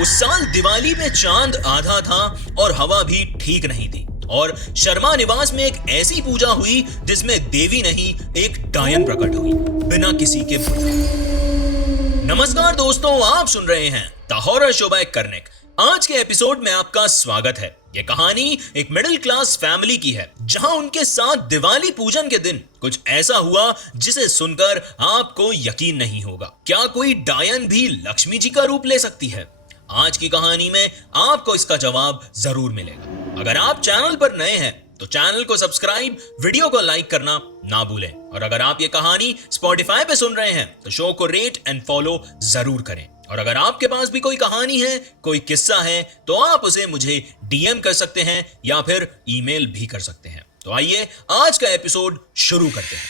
उस साल दिवाली पे चांद आधा था और हवा भी ठीक नहीं थी और शर्मा निवास में एक ऐसी पूजा हुई जिसमें देवी नहीं एक डायन प्रकट हुई बिना किसी के बुलाए। नमस्कार दोस्तों, आप सुन रहे हैं the horror show by Karnik. आज के एपिसोड में आपका स्वागत है। ये कहानी एक मिडिल क्लास फैमिली की है जहां उनके साथ दिवाली पूजन के दिन कुछ ऐसा हुआ जिसे सुनकर आपको यकीन नहीं होगा। क्या कोई डायन भी लक्ष्मी जी का रूप ले सकती है? आज की कहानी में आपको इसका जवाब जरूर मिलेगा। अगर आप चैनल पर नए हैं तो चैनल को सब्सक्राइब, वीडियो को लाइक करना ना भूलें और अगर आप ये कहानी स्पॉटिफाई पे सुन रहे हैं तो शो को रेट एंड फॉलो जरूर करें। और अगर आपके पास भी कोई कहानी है, कोई किस्सा है तो आप उसे मुझे डीएम कर सकते हैं या फिर ईमेल भी कर सकते हैं। तो आइए आज का एपिसोड शुरू करते हैं।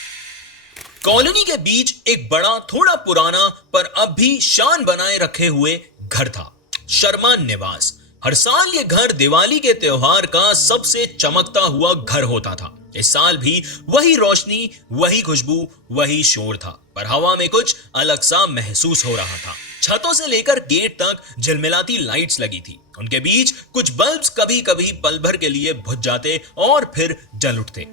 कॉलोनी के बीच एक बड़ा, थोड़ा पुराना पर अब भी शान बनाए रखे हुए घर था, शर्मा निवास। हर साल ये घर दिवाली के त्योहार का सबसे चमकता हुआ घर होता था। इस साल भी वही रोशनी, वही खुशबू, वही शोर था, पर हवा में कुछ अलग सा महसूस हो रहा था। छतों से लेकर गेट तक झिलमिलाती लाइट्स लगी थी। उनके बीच कुछ बल्ब्स कभी कभी पल भर के लिए बुझ जाते और फिर जल उठते।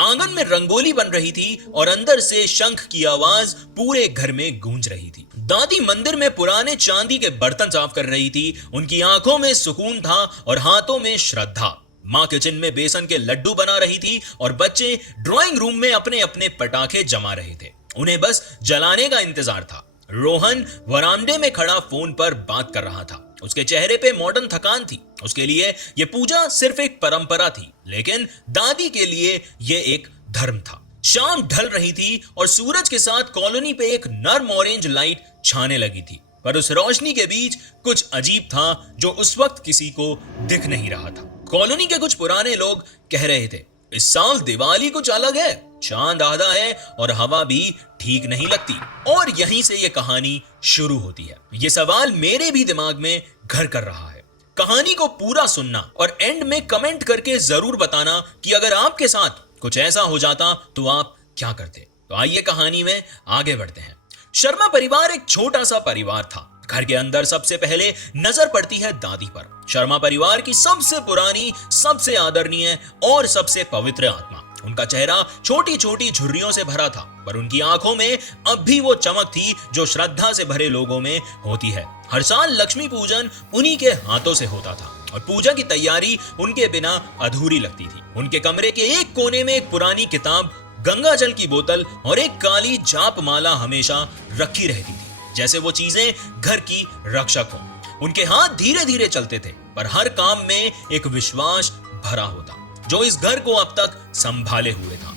आंगन में रंगोली बन रही थी और अंदर से शंख की आवाज पूरे घर में गूंज रही थी। दादी मंदिर में पुराने चांदी के बर्तन साफ कर रही थी। उनकी आंखों में सुकून था और हाथों में श्रद्धा। माँ किचन में बेसन के लड्डू बना रही थी और बच्चे ड्राइंग रूम में अपने अपने पटाखे जमा रहे थे। उन्हें बस जलाने का इंतजार था। रोहन वरांडे में खड़ा फोन पर बात कर रहा था। उसके चेहरे पे मॉडर्न थकान थी। उसके लिए यह पूजा सिर्फ एक परंपरा थी, लेकिन दादी के लिए यह एक धर्म था। शाम ढल रही थी और सूरज के साथ कॉलोनी पे एक नर्म ऑरेंज लाइट छाने लगी थी, पर उस रोशनी के बीच कुछ अजीब था जो उस वक्त किसी को दिख नहीं रहा था। कॉलोनी के कुछ पुराने लोग कह रहे थे, इस साल दिवाली कुछ अलग है, चांद आधा है और हवा भी ठीक नहीं लगती। और यहीं से ये कहानी शुरू होती है। ये सवाल मेरे भी दिमाग में घर कर रहा है। कहानी को पूरा सुनना और एंड में कमेंट करके जरूर बताना कि अगर आपके साथ कुछ ऐसा हो जाता तो आप क्या करते। तो आइए कहानी में आगे बढ़ते हैं। शर्मा परिवार एक छोटा सा परिवार था। घर के अंदर सबसे पहले नजर पड़ती है दादी पर। शर्मा परिवार की सबसे पुरानी, सबसे आदरणीय और सबसे पवित्र आत्मा। उनका चेहरा छोटी छोटी झुर्रियों से भरा था, पर उनकी आंखों में अब भी वो चमक थी जो श्रद्धा से भरे लोगों में होती है। हर साल लक्ष्मी पूजन उन्हीं के हाथों से होता था और पूजा की तैयारी उनके बिना अधूरी लगती थी। उनके कमरे के एक कोने में एक पुरानी किताब, गंगा जल की बोतल और एक काली जाप माला हमेशा रखी रहती थी, जैसे वो चीजें घर की रक्षक हो। उनके हाथ धीरे धीरे चलते थे, पर हर काम में एक विश्वास भरा होता जो इस घर को अब तक संभाले हुए था।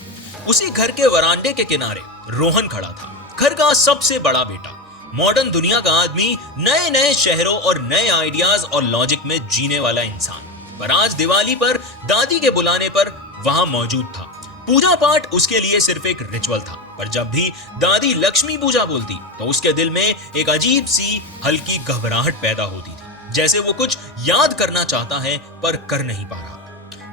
उसी घर के वरांडे के किनारे रोहन खड़ा था, घर का सबसे बड़ा बेटा, मॉडर्न दुनिया का आदमी, नए नए शहरों और नए आइडियाज और लॉजिक में जीने वाला इंसान। पर आज दिवाली पर दादी के बुलाने पर वहां मौजूद था। पूजा पाठ उसके लिए सिर्फ एक रिचुअल था, पर जब भी दादी लक्ष्मी पूजा बोलती तो उसके दिल में एक अजीब सी हल्की घबराहट पैदा होती थी, जैसे वो कुछ याद करना चाहता है पर कर नहीं पा रहा।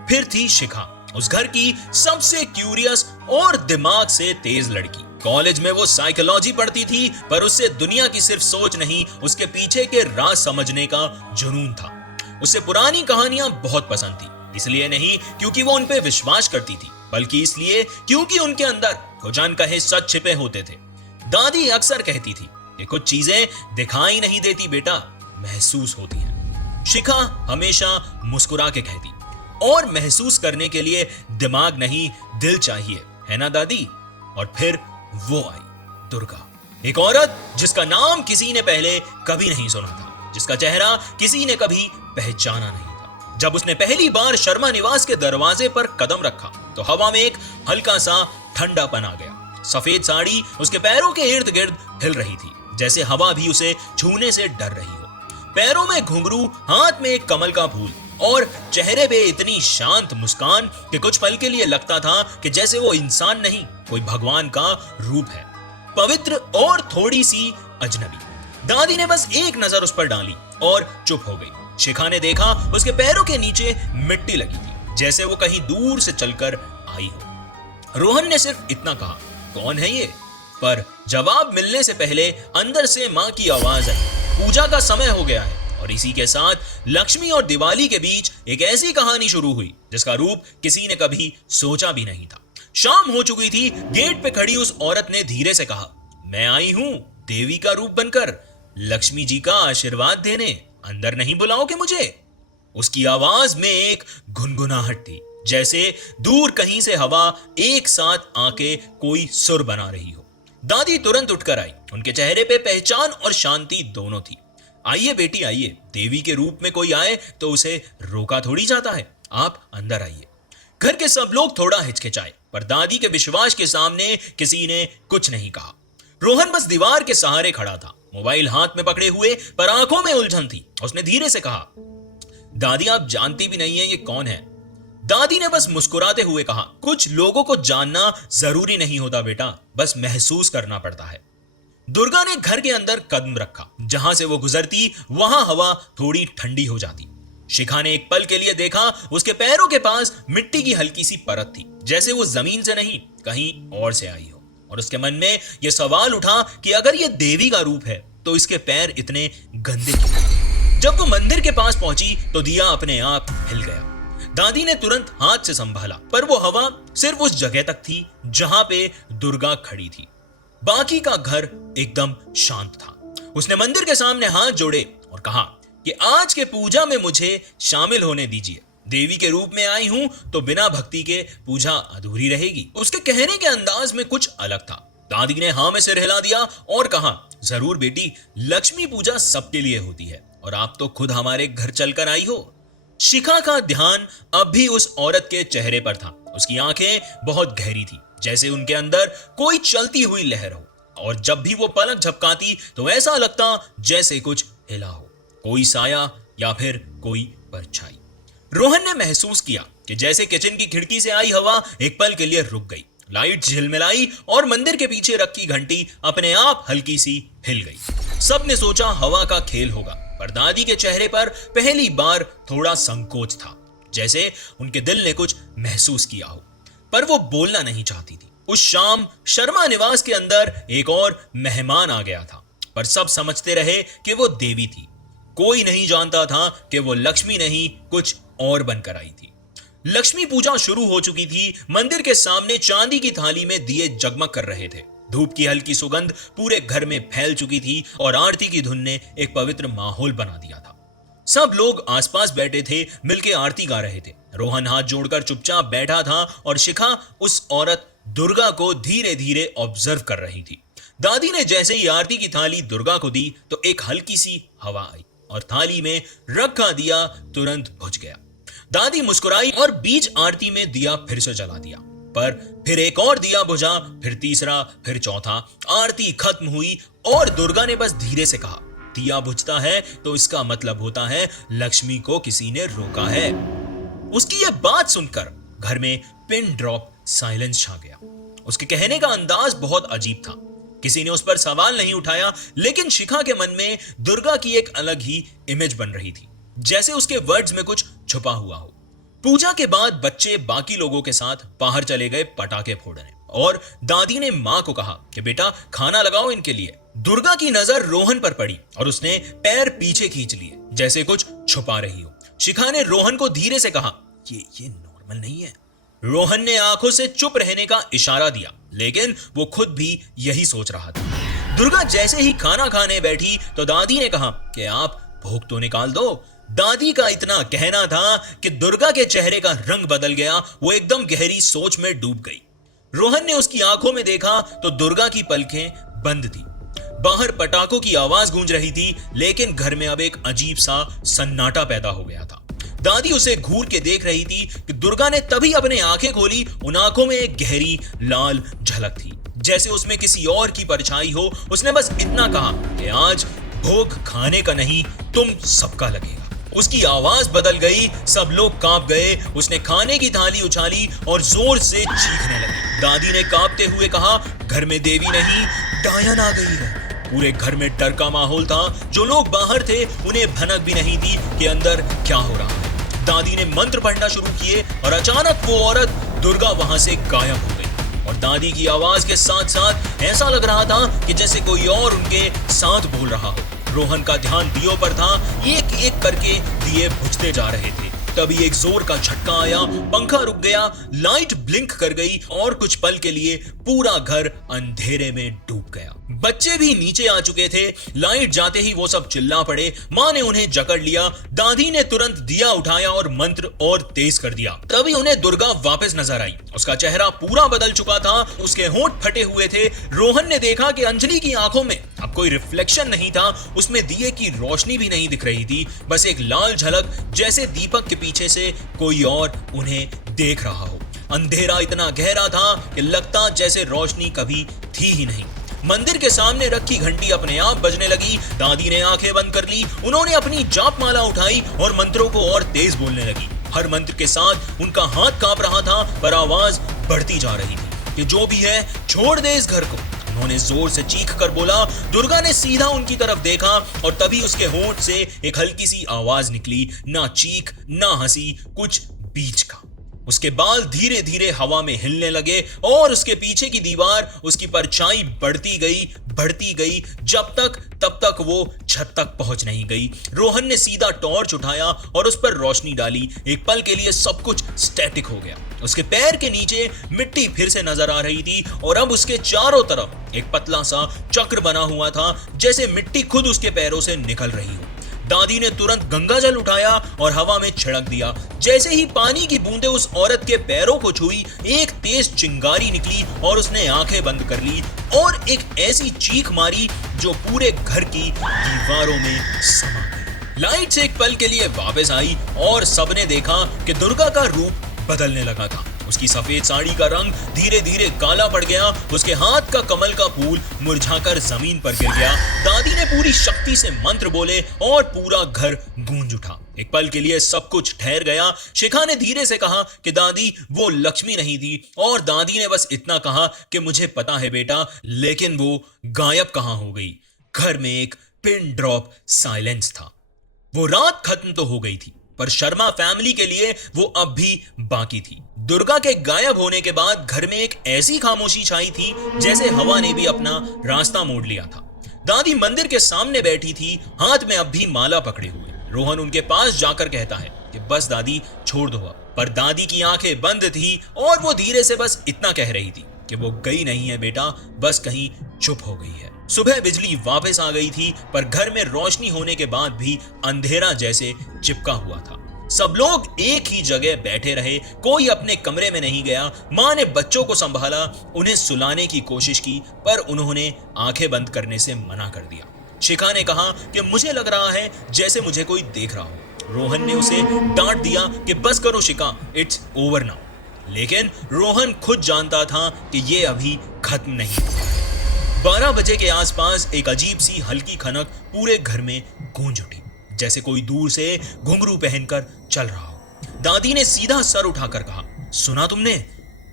फिर थी शिखा, उस घर की सबसे क्यूरियस और दिमाग से तेज लड़की। कॉलेज में वो साइकोलॉजी पढ़ती थी, पर उससे दुनिया की सिर्फ सोच नहीं, उसके पीछे के राज समझने का जुनून था। उसे पुरानी कहानियां बहुत पसंद थी, इसलिए नहीं क्योंकि वो उन पे विश्वास करती थी, बल्कि इसलिए क्योंकि उनके अंदर कुछ अनकहे सच छिपे होते थे। दादी अक्सर कहती थी कि कुछ चीजें दिखाई नहीं देती बेटा, महसूस होती हैं। शिखा हमेशा मुस्कुरा के कहती, और महसूस करने के लिए दिमाग नहीं, दिल चाहिए, है ना दादी? और फिर वो आई, दुर्गा, एक औरत जिसका नाम किसी ने पहले कभी नहीं सुना था, जिसका चेहरा किसी ने कभी पहचाना नहीं था। जब उसने पहली बार शर्मा निवास के दरवाजे पर कदम रखा तो हवा में एक हल्का सा ठंडापन आ गया। सफेद साड़ी उसके पैरों के इर्द गिर्द हिल रही थी, जैसे हवा भी उसे छूने से डर रही हो। पैरों में घुंघरू, हाथ में एक कमल का फूल और चेहरे पे इतनी शांत मुस्कान कि कुछ पल के लिए लगता था कि जैसे वो इंसान नहीं, कोई भगवान का रूप है, पवित्र और थोड़ी सी अजनबी। दादी ने बस एक नजर उस पर डाली और चुप हो गई। शिखा ने देखा उसके पैरों के नीचे मिट्टी लगी थी, जैसे वो कहीं दूर से चलकर आई हो। रोहन ने सिर्फ इतना कहा, कौन है ये? पर जवाब मिलने से पहले अंदर से मां की आवाज आई, पूजा का समय हो गया है और इसी के साथ लक्ष्मी और दिवाली के बीच एक ऐसी कहानी शुरू हुई जिसका रूप किसी ने कभी सोचा भी नहीं था। शाम हो चुकी थी। गेट पे खड़ी उस औरत ने धीरे से कहा, मैं आई हूं देवी का रूप बनकर, लक्ष्मी जी का आशीर्वाद देने। अंदर नहीं बुलाओगे मुझे? उसकी आवाज में एक गुनगुनाहट थी, जैसे दूर कहीं से हवा एक साथ आके कोई सुर बना रही हो। दादी तुरंत उठकर आई। उनके चेहरे पे पहचान और शांति दोनों थी। आइए बेटी आइए, देवी के रूप में कोई आए तो उसे रोका थोड़ी जाता है, आप अंदर आइए। घर के सब लोग थोड़ा हिचकिचाए, पर दादी के विश्वास के सामने किसी ने कुछ नहीं कहा। रोहन बस दीवार के सहारे खड़ा था, मोबाइल हाथ में पकड़े हुए, पर आंखों में उलझन थी। उसने धीरे से कहा, दादी आप जानती भी नहीं है ये कौन है। दादी ने बस मुस्कुराते हुए कहा, कुछ लोगों को जानना जरूरी नहीं होता बेटा, बस महसूस करना पड़ता है। दुर्गा ने घर के अंदर कदम रखा। जहां से वो गुजरती वहां हवा थोड़ी ठंडी हो जाती। शिखा ने एक पल के लिए देखा, उसके पैरों के पास मिट्टी की हल्की सी परत थी, जैसे वो जमीन से नहीं कहीं और से आई हो। और उसके मन में यह सवाल उठा कि अगर ये देवी का रूप है तो इसके पैर इतने गंदे क्यों? जब वो मंदिर के पास पहुंची तो दिया अपने आप हिल गया। दादी ने तुरंत हाथ से संभाला, पर वो हवा सिर्फ उस जगह तक थी जहां पे दुर्गा खड़ी थी। बाकी का घर एकदम शांत था। उसने मंदिर के सामने हाथ जोड़े और कहा कि आज के पूजा में मुझे शामिल होने दीजिए। देवी के रूप में आई हूं तो बिना भक्ति के पूजा अधूरी रहेगी। उसके कहने के अंदाज में कुछ अलग था। दादी ने हाँ में सिर हिला दिया और कहा, जरूर बेटी, लक्ष्मी पूजा सबके लिए होती है और आप तो खुद हमारे घर चलकर आई हो। शिखा का ध्यान अब भी उस औरत के चेहरे पर था। उसकी आंखें बहुत गहरी थी, जैसे उनके अंदर कोई चलती हुई लहर हो, और जब भी वो पलक झपकाती तो ऐसा लगता जैसे कुछ हिला हो, कोई साया या फिर कोई परछाई। रोहन ने महसूस किया कि जैसे किचन की खिड़की से आई हवा एक पल के लिए रुक गई। लाइट झिलमिलाई और मंदिर के पीछे रखी घंटी अपने आप हल्की सी हिल गई। सबने सोचा हवा का खेल होगा, पर दादी के चेहरे पर पहली बार थोड़ा संकोच था, जैसे उनके दिल ने कुछ महसूस किया हो, पर वो बोलना नहीं चाहती थी। उस शाम शर्मा निवास के अंदर एक और मेहमान आ गया था, पर सब समझते रहे कि वो देवी थी। कोई नहीं जानता था कि वो लक्ष्मी नहीं कुछ और बनकर आई थी। लक्ष्मी पूजा शुरू हो चुकी थी। मंदिर के सामने चांदी की थाली में दिए जगमग कर रहे थे। धूप की हल्की सुगंध पूरे घर में फैल चुकी थी और आरती की धुन ने एक पवित्र माहौल बना दिया था। सब लोग आसपास बैठे थे, मिलके आरती गा रहे थे। रोहन हाथ जोड़कर चुपचाप बैठा था और शिखा उस औरत दुर्गा को धीरे धीरे ऑब्जर्व कर रही थी। दादी ने जैसे ही आरती की थाली दुर्गा को दी तो एक हल्की सी हवा आई और थाली में रखा दिया तुरंत बुझ गया। दादी मुस्कुराई और बीच आरती में दिया फिर से जला दिया, पर फिर एक और दिया बुझा, फिर तीसरा, फिर चौथा। आरती खत्म हुई और दुर्गा ने बस धीरे से कहा, दिया बुझता है तो इसका मतलब होता है लक्ष्मी को किसी ने रोका है। उसकी यह बात सुनकर घर में पिन ड्रॉप साइलेंस छा गया। उसके कहने का अंदाज बहुत अजीब था। किसी ने उस पर सवाल नहीं उठाया, लेकिन शिखा के मन में दुर्गा की एक अलग ही इमेज बन रही थी, जैसे उसके वर्ड्स में कुछ छुपा हुआ हो। पूजा के बाद बच्चे बाकी लोगों के साथ बाहर चले गए पटाखे फोड़ने, और दादी ने मां को कहा कि बेटा खाना लगाओ इनके लिए। दुर्गा की नजर रोहन पर पड़ी और उसने पैर पीछे खींच लिए, जैसे कुछ छुपा रही हो। शिखा ने रोहन को धीरे से कहा, ये नॉर्मल नहीं है। रोहन ने आंखों से चुप रहने का इशारा दिया, लेकिन वो खुद भी यही सोच रहा था। दुर्गा जैसे ही खाना खाने बैठी तो दादी ने कहा कि आप भोग तो निकाल दो। दादी का इतना कहना था कि दुर्गा के चेहरे का रंग बदल गया। वो एकदम गहरी सोच में डूब गई। रोहन ने उसकी आंखों में देखा तो दुर्गा की पलकें बंद थी। बाहर पटाखों की आवाज गूंज रही थी, लेकिन घर में अब एक अजीब सा सन्नाटा पैदा हो गया था। दादी उसे घूर के देख रही थी कि दुर्गा ने तभी अपने आंखें खोली। उन आंखों में एक गहरी लाल झलक थी, जैसे उसमें किसी और की परछाई हो। उसने बस इतना कहा कि आज भोग खाने का नहीं, तुम सबका लगेगा। उसकी आवाज बदल गई, सब लोग कांप गए। उसने खाने की थाली उछाली और जोर से चीखने लगी। दादी ने कांपते हुए कहा, घर में देवी नहीं, डायन आ गई है। पूरे घर में डर का माहौल था। जो लोग बाहर थे उन्हें भनक भी नहीं थी कि अंदर क्या हो रहा है। दादी ने मंत्र पढ़ना शुरू किए और अचानक वो औरत दुर्गा वहां से गायब हो गई। और दादी की आवाज के साथ साथ ऐसा लग रहा था कि जैसे कोई और उनके साथ बोल रहा हो, रोहन का ध्यान दियों पर था। एक एक करके दिए बुझते जा रहे थे। तभी एक जोर का झटका आया, पंखा रुक गया, लाइट ब्लिंक कर गई और कुछ पल के लिए पूरा घर अंधेरे में डूब गया। बच्चे भी नीचे आ चुके थे। लाइट जाते ही वो सब चिल्ला पड़े। माँ ने उन्हें जकड़ लिया। दादी ने तुरंत दिया उठाया और मंत्र और तेज कर दिया। तभी उन्हें दुर्गा वापस नजर आई। उसका चेहरा पूरा बदल चुका था। उसके होंठ फटे हुए थे। रोहन ने देखा कि अंजलि की आंखों में अब कोई रिफ्लेक्शन नहीं था। उसमें दिए की रोशनी भी नहीं दिख रही थी, बस एक लाल झलक, जैसे दीपक के पीछे से कोई और उन्हें देख रहा हो। अंधेरा इतना गहरा था कि लगता जैसे रोशनी कभी थी ही नहीं। मंदिर के सामने रखी घंटी अपने आप बजने लगी। दादी ने आंखें बंद कर ली। उन्होंने अपनी जाप माला उठाई और मंत्रों को और तेज बोलने लगी। हर मंत्र के साथ उनका हाथ कांप रहा था, पर आवाज बढ़ती जा रही थी कि जो भी है छोड़ दे इस घर को। उन्होंने जोर से चीख कर बोला। दुर्गा ने सीधा उनकी तरफ देखा और तभी उसके होंठ से एक हल्की सी आवाज निकली, ना चीख ना हंसी, कुछ बीच का। उसके बाल धीरे धीरे हवा में हिलने लगे और उसके पीछे की दीवार, उसकी परछाई बढ़ती गई तब तक वो छत तक पहुंच नहीं गई। रोहन ने सीधा टॉर्च उठाया और उस पर रोशनी डाली। एक पल के लिए सब कुछ स्टैटिक हो गया। उसके पैर के नीचे मिट्टी फिर से नजर आ रही थी और अब उसके चारों तरफ एक पतला सा चक्र बना हुआ था, जैसे मिट्टी खुद उसके पैरों से निकल रही हो। दादी ने तुरंत गंगा जल उठाया और हवा में छिड़क दिया। जैसे ही पानी की बूंदें उस औरत के पैरों को छुई, एक तेज चिंगारी निकली और उसने आंखें बंद कर ली और एक ऐसी चीख मारी जो पूरे घर की दीवारों में समा गई। लाइट से एक पल के लिए वापस आई और सबने देखा कि दुर्गा का रूप बदलने लगा था। उसकी सफेद साड़ी का रंग धीरे धीरे काला पड़ गया। उसके हाथ का कमल का फूल मुरझाकर जमीन पर गिर गया। दादी ने पूरी शक्ति से मंत्र बोले और पूरा घर गूंज उठा। एक पल के लिए सब कुछ ठहर गया। शिखा ने धीरे से कहा कि दादी, वो लक्ष्मी नहीं थी। और दादी ने बस इतना कहा कि मुझे पता है बेटा, लेकिन वो गायब कहां हो गई। घर में एक पिन ड्रॉप साइलेंस था। वो रात खत्म तो हो गई थी, पर शर्मा फैमिली के लिए वो अब भी बाकी थी। दुर्गा के गायब होने के बाद घर में एक ऐसी खामोशी छाई थी जैसे हवा ने भी अपना रास्ता मोड़ लिया था। दादी मंदिर के सामने बैठी थी, हाथ में अब भी माला पकड़े हुए। रोहन उनके पास जाकर कहता है कि बस दादी, छोड़ दो अब। पर दादी की आंखें बंद थी और वो धीरे से बस इतना कह रही थी कि वो गई नहीं है बेटा, बस कहीं चुप हो गई है। सुबह बिजली वापस आ गई थी, पर घर में रोशनी होने के बाद भी अंधेरा जैसे चिपका हुआ था। सब लोग एक ही जगह बैठे रहे, कोई अपने कमरे में नहीं गया। माँ ने बच्चों को संभाला, उन्हें सुलाने की कोशिश की, पर उन्होंने आंखें बंद करने से मना कर दिया। शिखा ने कहा कि मुझे लग रहा है जैसे मुझे कोई देख रहा हो। रोहन ने उसे डांट दिया कि बस करो शिखा, इट्स ओवर नाउ। लेकिन रोहन खुद जानता था कि ये अभी खत्म नहीं। 12 बजे के आसपास एक अजीब सी हल्की खनक पूरे घर में गूंज उठी, जैसे कोई दूर से घुंघरू पहनकर चल रहा हो। दादी ने सीधा सर उठाकर कहा, सुना तुमने?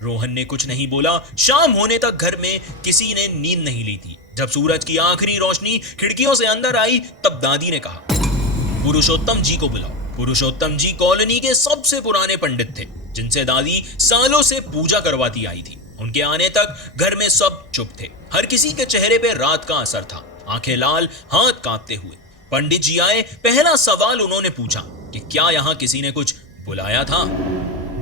रोहन ने कुछ नहीं बोला। शाम होने तक घर में किसी ने नींद नहीं ली थी। जब सूरज की आखिरी रोशनी खिड़कियों से अंदर आई, तब दादी ने कहा, पुरुषोत्तम जी को बुलाओ। पुरुषोत्तम जी कॉलोनी के सबसे पुराने पंडित थे, जिनसे दादी सालों से पूजा करवाती आई थी। उनके आने तक घर में सब चुप थे। हर किसी के चेहरे पे रात का असर था, आंखें लाल, हाथ कांपते हुए। पंडित जी आए। पहला सवाल उन्होंने पूछा कि क्या यहाँ किसी ने कुछ बुलाया था?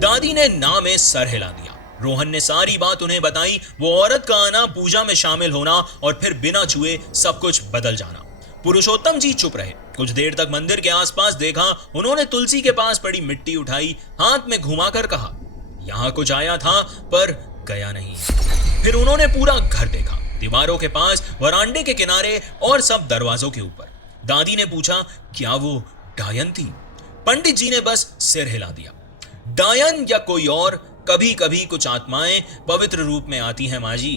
दादी ने ना में सर हिला दिया। रोहन ने सारी बात उन्हें बताई, वो औरत का आना, पूजा में शामिल होना और फिर बिना छुए सब कुछ बदल जाना। पुरुषोत्तम जी चुप रहे। कुछ देर तक मंदिर के आसपास देखा। उन्होंने तुलसी के पास पड़ी मिट्टी उठाई, हाथ में घुमाकर कहा, यहाँ कुछ आया था पर गया नहीं। फिर उन्होंने पूरा घर देखा, दीवारों के पास, वरांडे के किनारे और सब दरवाजों के ऊपर। दादी ने पूछा, क्या वो डायन थी? पंडित जी ने बस सिर हिला दिया। डायन या कोई और, कभी कभी कुछ आत्माएं पवित्र रूप में आती हैं माँ जी,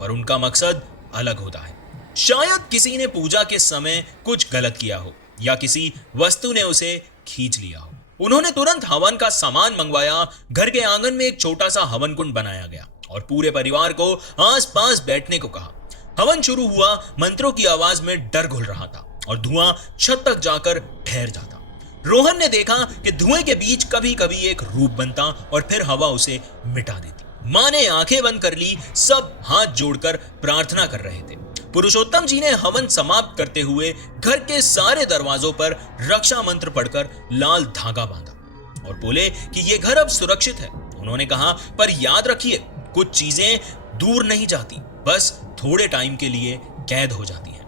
पर उनका मकसद अलग होता है। शायद किसी ने पूजा के समय कुछ गलत किया हो या किसी वस्तु ने उसे खींच लिया हो। उन्होंने तुरंत हवन का सामान मंगवाया। घर के आंगन में एक छोटा सा हवन कुंड बनाया गया और पूरे परिवार को आसपास बैठने को कहा। हवन शुरू हुआ। मंत्रों की आवाज में डर घुल रहा था और धुआं छत तक जाकर ठहर जाता। रोहन ने देखा कि धुएं के बीच कभी कभी एक रूप बनता और फिर हवा उसे मिटा देती। माँ ने आंखें बंद कर ली। सब हाथ जोड़कर प्रार्थना कर रहे थे। पुरुषोत्तम जी ने हवन समाप्त करते हुए घर के सारे दरवाजों पर रक्षा मंत्र पढ़कर लाल धागा बांधा और बोले कि ये घर अब सुरक्षित है। उन्होंने कहा, पर याद रखिए, कुछ चीजें दूर नहीं जाती, बस थोड़े टाइम के लिए कैद हो जाती हैं।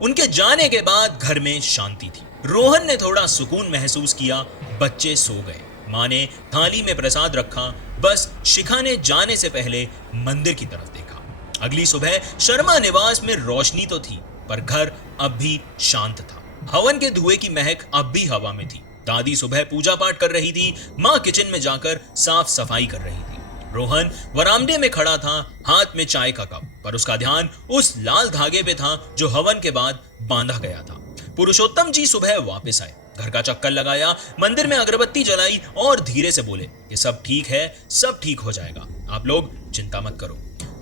उनके जाने के बाद घर में शांति थी। रोहन ने थोड़ा सुकून महसूस किया। बच्चे सो गए। माँ ने थाली में प्रसाद रखा। बस शिखा ने जाने से पहले मंदिर की तरफ देखा। अगली सुबह शर्मा निवास में रोशनी तो थी, पर घर अब भी शांत था। हवन के धुएं की महक अब भी हवा में थी। दादी सुबह पूजा पाठ कर रही थी। माँ किचन में जाकर साफ सफाई कर रही थी। रोहन वरामदे में खड़ा था, हाथ में चाय का कप, पर उसका ध्यान उस लाल धागे पे था जो हवन के बाद बांधा गया था। पुरुषोत्तम जी सुबह वापस आए, घर का चक्कर लगाया, मंदिर में अगरबत्ती जलाई और धीरे से बोले, ये सब ठीक है, सब ठीक हो जाएगा, आप लोग चिंता मत करो।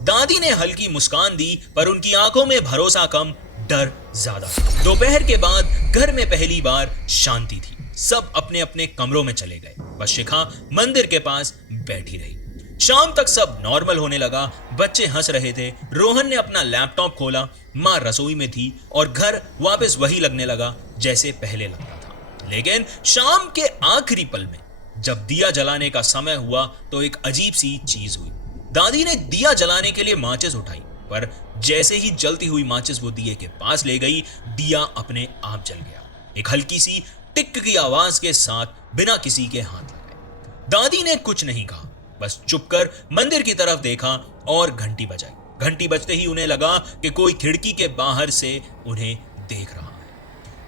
दादी ने हल्की मुस्कान दी, पर उनकी आंखों में भरोसा कम, डर ज्यादा। दोपहर के बाद घर में पहली बार शांति थी। सब अपने अपने कमरों में चले गए। बस शिखा मंदिर के पास बैठी रही। शाम तक सब नॉर्मल होने लगा। बच्चे हंस रहे थे। रोहन ने अपना लैपटॉप खोला। माँ रसोई में थी और घर वापस वही लगने लगा जैसे पहले लगता था। लेकिन शाम के आखिरी पल में जब दिया जलाने का समय हुआ तो एक अजीब सी चीज हुई। दादी ने दिया जलाने के लिए माचिस उठाई, पर जैसे ही जलती हुई माचिस वो दिए के पास ले गई, दिया अपने आप जल गया। एक हल्की सी टिक की आवाज के साथ, बिना किसी के हाथ लगाए। दादी ने कुछ नहीं कहा, बस चुपकर मंदिर की तरफ देखा और घंटी बजाई। घंटी बजते ही उन्हें लगा कि कोई खिड़की के बाहर से उन्हें देख रहा है।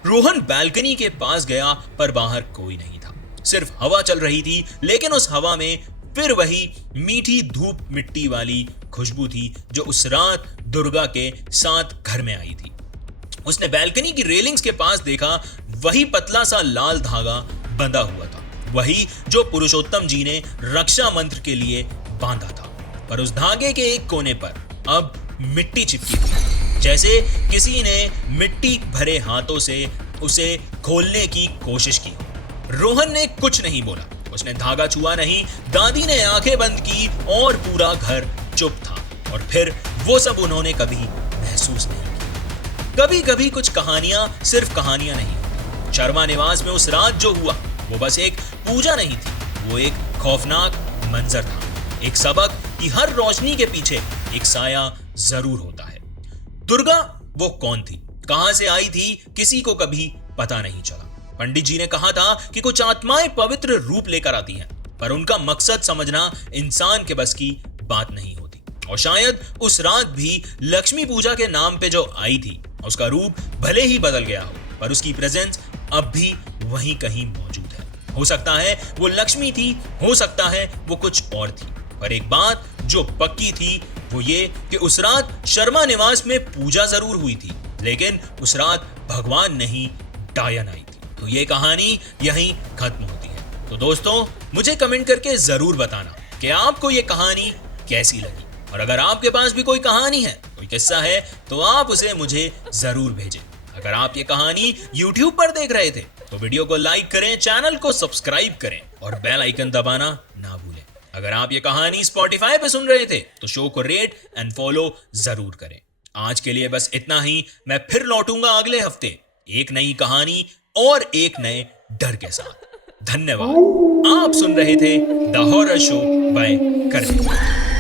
रोहन बालकनी के पास गया, पर बाहर कोई नहीं था। सिर्फ हवा चल रही थी, लेकिन उस हवा में फिर वही मीठी धूप मिट्टी वाली खुशबू थी जो उस रात दुर्गा के साथ घर में आई थी। उसने बालकनी की रेलिंग्स के पास देखा, वही पतला सा लाल धागा बंधा हुआ था, वही जो पुरुषोत्तम जी ने रक्षा मंत्र के लिए बांधा था। पर उस धागे के एक कोने पर अब मिट्टी चिपकी थी, जैसे किसी ने मिट्टी भरे हाथों से उसे खोलने की कोशिश की। रोहन ने कुछ नहीं बोला, उसने धागा छुआ नहीं। दादी ने आंखें बंद की और पूरा घर चुप था। और फिर वो सब उन्होंने कभी महसूस नहीं किया। कभी कभी कुछ कहानियां सिर्फ कहानियां नहीं। शर्मा निवास में उस रात जो हुआ वो बस एक पूजा नहीं थी, वो एक खौफनाक मंजर था। एक सबक कि हर रोशनी के पीछे एक साया जरूर होता है। दुर्गा वो कौन थी, कहां से आई थी, किसी को कभी पता नहीं चला। पंडित जी ने कहा था कि कुछ आत्माएं पवित्र रूप लेकर आती हैं, पर उनका मकसद समझना इंसान के बस की बात नहीं होती। और शायद उस रात भी लक्ष्मी पूजा के नाम पे जो आई थी, उसका रूप भले ही बदल गया हो, पर उसकी प्रेजेंस अब भी वहीं कहीं मौजूद है। हो सकता है वो लक्ष्मी थी, हो सकता है वो कुछ और थी, पर एक बात जो पक्की थी वो ये कि उस रात शर्मा निवास में पूजा जरूर हुई थी, लेकिन उस रात भगवान नहीं, डायन आई थी। तो ये कहानी यहीं खत्म होती है। तो दोस्तों, मुझे कमेंट करके जरूर बताना कि आपको ये कहानी कैसी लगी। और अगर आपके पास भी कोई कहानी है, कोई किस्सा है, तो आप उसे मुझे जरूर भेजें। अगर आप ये कहानी YouTube पर देख रहे थे तो वीडियो को लाइक करें, चैनल को सब्सक्राइब करें और बेल आइकन दबाना ना भूलें। अगर आप ये कहानी Spotify पे सुन रहे थे तो शो को रेट एंड फॉलो जरूर करें। आज के लिए बस इतना ही। मैं फिर लौटूंगा अगले हफ्ते एक नई कहानी और एक नए डर के साथ। धन्यवाद। आप सुन रहे थे द हॉरर शो बाय करने।